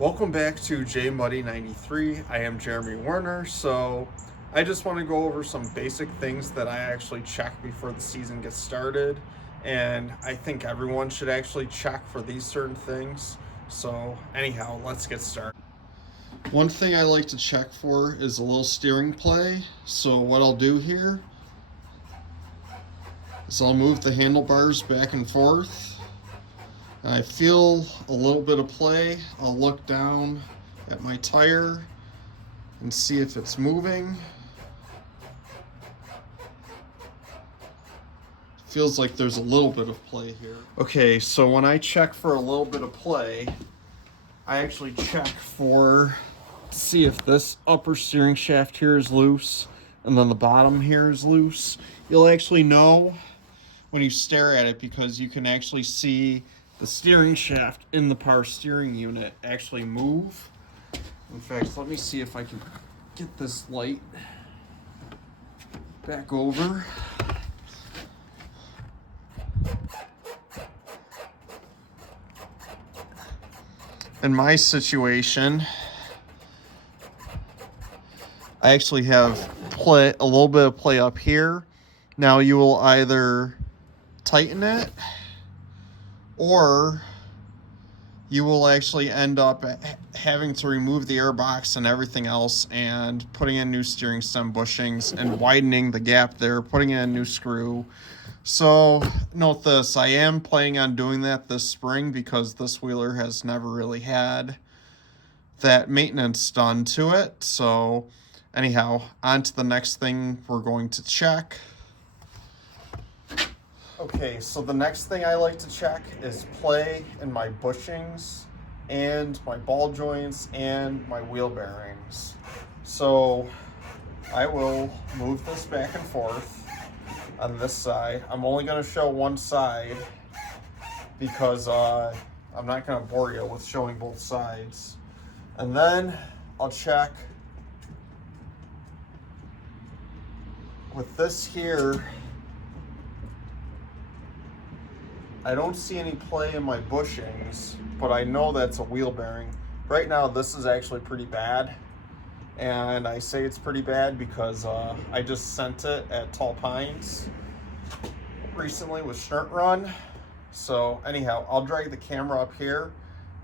Welcome back to J Muddy 93. I am Jeremy Werner. So I just want to go over some basic things that I actually check before the season gets started. And I think everyone should actually check for these certain things. So anyhow, let's get started. One thing I like to check for is a little steering play. So what I'll do here is I'll move the handlebars back and forth. I feel a little bit of play. I'll look down at my tire and see if it's moving. Feels like there's a little bit of play here. Okay, so when I check for a little bit of play, I actually check for see if this upper steering shaft here is loose and then the bottom here is loose. You'll actually know when you stare at it because you can actually see the steering shaft in the power steering unit actually move. In fact, let me see if I can get this light back over. In my situation, I actually have a little bit of play up here. Now you will either tighten it or you will actually end up having to remove the air box and everything else and putting in new steering stem bushings and widening the gap there, putting in a new screw. So note this, I am planning on doing that this spring because this wheeler has never really had that maintenance done to it. So anyhow, on to the next thing we're going to check. Okay, so the next thing I like to check is play in my bushings and my ball joints and my wheel bearings. So I will move this back and forth on this side. I'm only going to show one side because I'm not going to bore you with showing both sides. And then I'll check with this here. I don't see any play in my bushings, but I know that's a wheel bearing. Right now, this is actually pretty bad. And I say it's pretty bad because I just sent it at Tall Pines recently with Schnurt Run. So anyhow, I'll drag the camera up here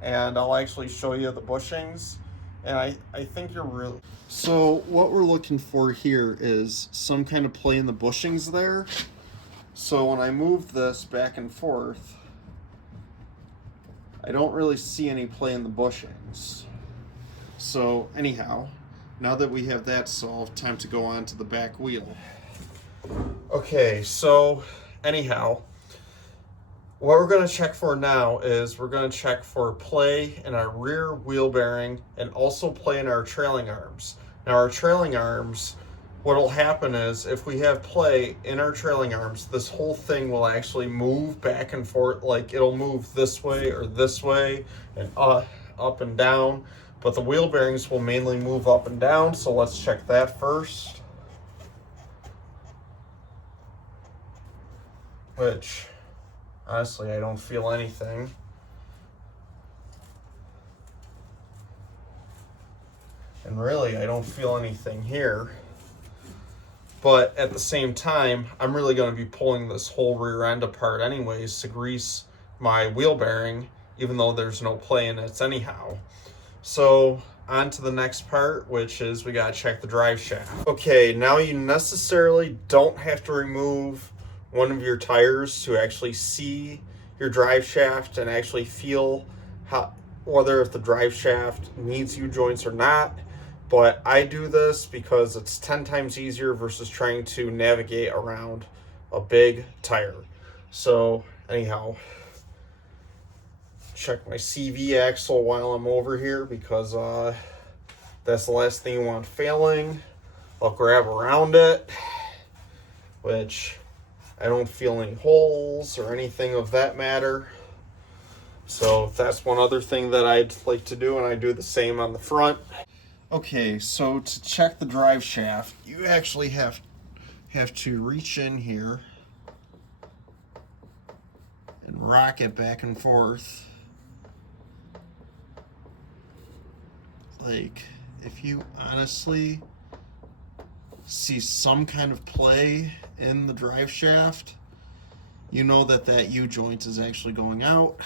and I'll actually show you the bushings. And I think you're really... So what we're looking for here is some kind of play in the bushings there. So when I move this back and forth, I don't really see any play in the bushings. So anyhow, now that we have that solved, time to go on to the back wheel. Okay, so anyhow, what we're going to check for now is we're going to check for play in our rear wheel bearing and also play in our trailing arms. Now our trailing arms, what'll happen is if we have play in our trailing arms, this whole thing will actually move back and forth. Like it'll move this way or this way and up and down, but the wheel bearings will mainly move up and down. So let's check that first. Which honestly, I don't feel anything. And really, I don't feel anything here. But at the same time, I'm really going to be pulling this whole rear end apart anyways to grease my wheel bearing, even though there's no play in it anyhow. So on to the next part, which is we got to check the drive shaft. Okay, now you necessarily don't have to remove one of your tires to actually see your drive shaft and actually feel whether if the drive shaft needs U-joints or not. But I do this because it's 10 times easier versus trying to navigate around a big tire. So anyhow, check my CV axle while I'm over here because that's the last thing you want failing. I'll grab around it, which I don't feel any holes or anything of that matter. So that's one other thing that I'd like to do, and I do the same on the front. Okay, so to check the drive shaft, you actually have to reach in here and rock it back and forth. like, if you honestly see some kind of play in the drive shaft, you know that that U-joint is actually going out.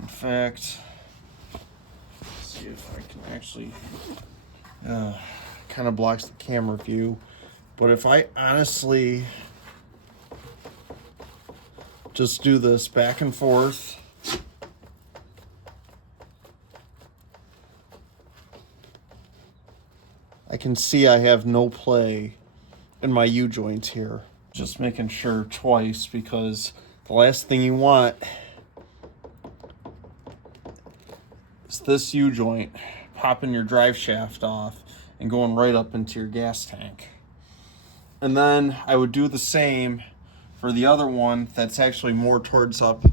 In fact, let's see if I can actually, kind of blocks the camera view, but if I honestly just do this back and forth, I can see I have no play in my U-joints here. Just making sure twice, because the last thing you want is this U-joint popping your drive shaft off and going right up into your gas tank. And then I would do the same for the other one that's actually more towards up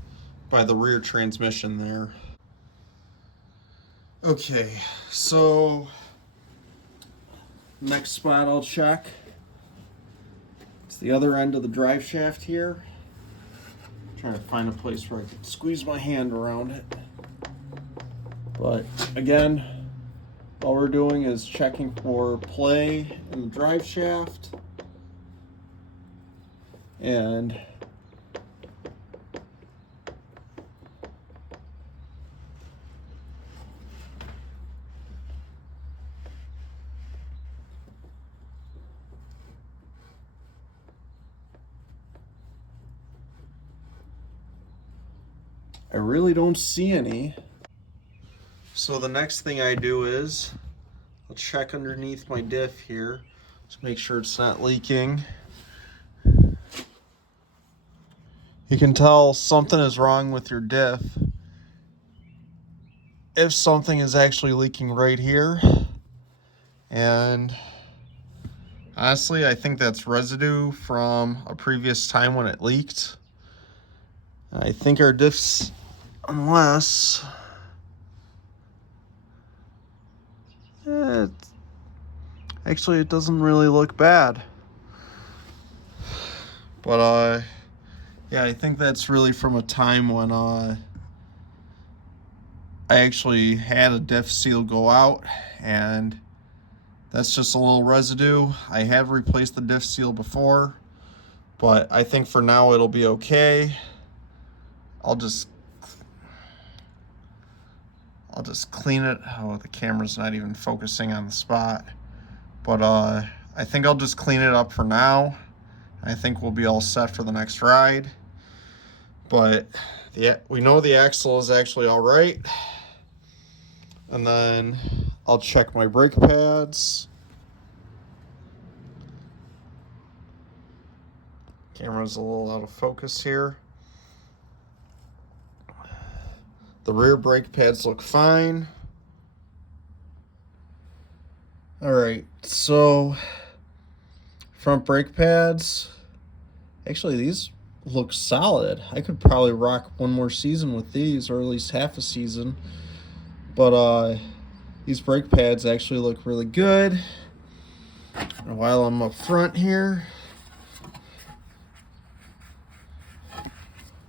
by the rear transmission there. Okay, so next spot I'll check, it's the other end of the drive shaft here. I'm trying to find a place where I can squeeze my hand around it. But again, all we're doing is checking for play in the drive shaft, and I really don't see any. So the next thing I do is I'll check underneath my diff here to make sure it's not leaking. You can tell something is wrong with your diff if something is actually leaking right here. And honestly, I think that's residue from a previous time when it leaked. I think our diffs, unless actually it doesn't really look bad, but yeah, I think that's really from a time when I actually had a diff seal go out, and that's just a little residue. I have replaced the diff seal before, but I think for now it'll be okay. I'll just clean it. Oh, the camera's not even focusing on the spot. But I think I'll just clean it up for now. I think we'll be all set for the next ride. But we know the axle is actually all right. And then I'll check my brake pads. Camera's a little out of focus here. The rear brake pads look fine. All right, so front brake pads, actually these look solid. I could probably rock one more season with these, or at least half a season. But these brake pads actually look really good. And while I'm up front here,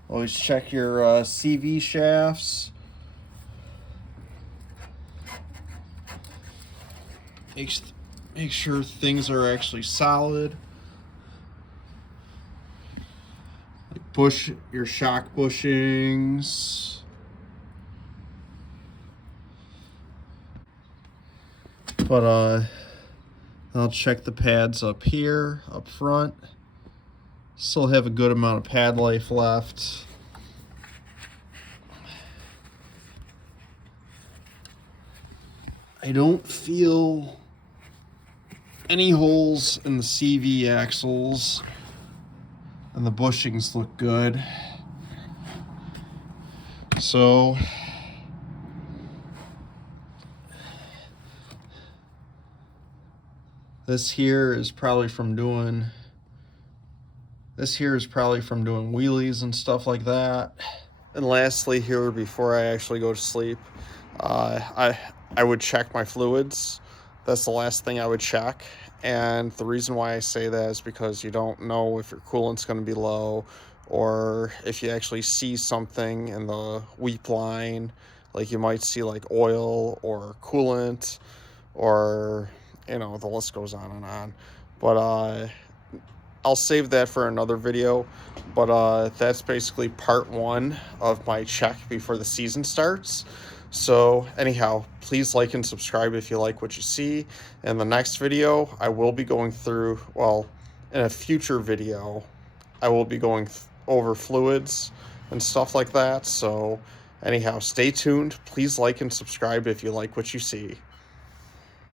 always check your CV shafts. Make sure things are actually solid. Like your shock bushings. But I'll check the pads up here, up front. Still have a good amount of pad life left. I don't feel any holes in the CV axles, and the bushings look good. So this here is probably from doing wheelies and stuff like that. And lastly here, before I actually go to sleep, I would check my fluids. That's the last thing I would check. And the reason why I say that is because you don't know if your coolant's going to be low, or if you actually see something in the weep line, Like you might see like oil or coolant, or you know, the list goes on and on. But I'll save that for another video. But that's basically part 1 of my check before the season starts. So anyhow, please like and subscribe if you like what you see. In the next video, I will be going through, well, in a future video, I will be going over fluids and stuff like that. So anyhow, stay tuned. Please like and subscribe if you like what you see.